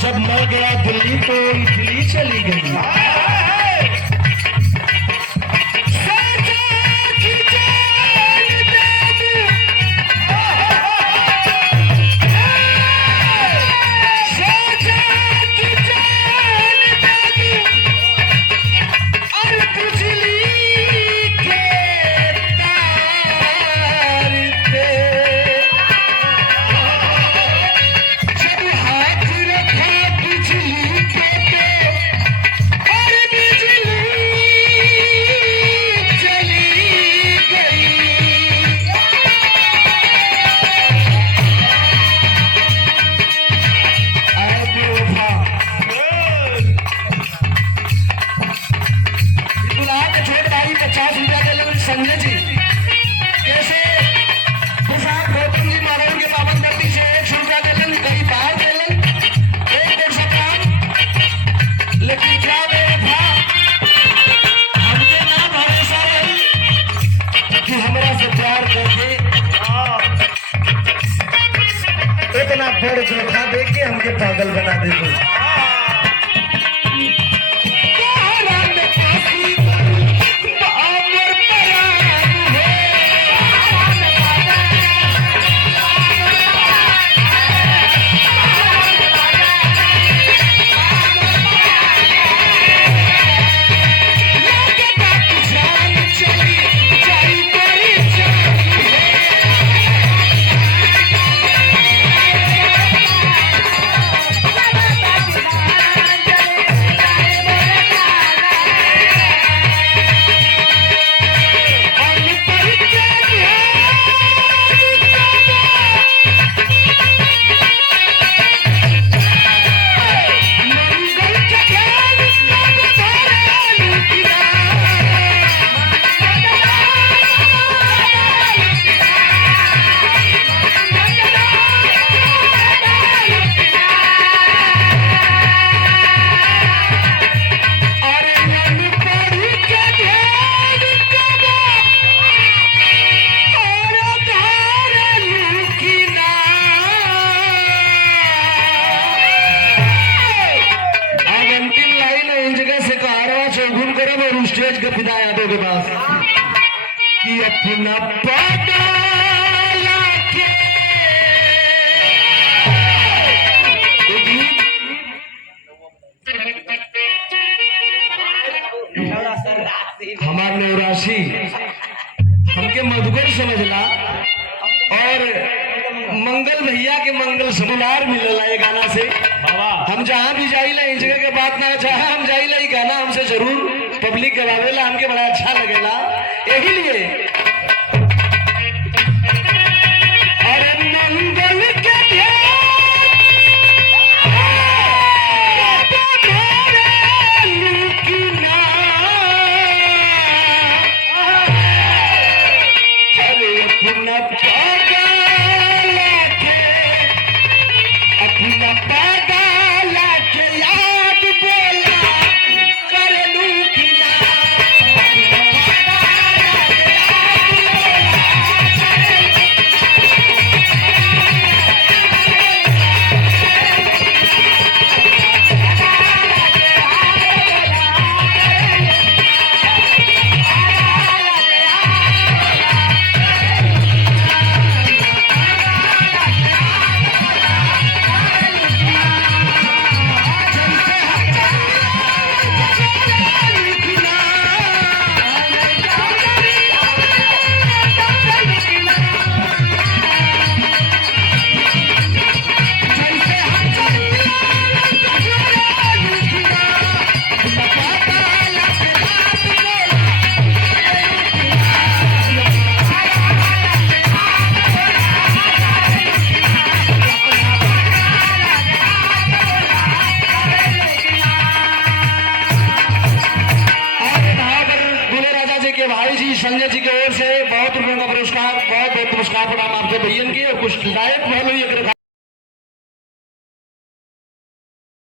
जब मैं गया दिल्ली तो इटली चली गई। संजय जी कैसे प्रसाद गौतम जी महाराज के पावन धरती से 100 रुपया दिलन, कहीं बाहर दिलन, एक डेढ़ सौ काम, लेकिन क्या था हमके ना भरोसा रही कि हमरा से प्यार करके इतना बड़ धोखा दे के हमके पागल बना दे। स्टेज का फिदा यादों के पास कि अपना हमार नवराशि हमके मधुकर समझला और मंगल भैया के मंगल सुनार मिलला ये गाना से। हम जहाँ भी जाइला इस जगह के बात ना जहाँ हम जाइला ये गाना हमसे जरूर पब्लिक गवावेला, हमके बड़ा अच्छा लगेला। यही लिए अरे मंगल के भाई जी संजय जी की ओर से बहुत रुपयों का पुरस्कार, बहुत बहुत पुरस्कार प्रणाम आपके भैया की और कुछ लायक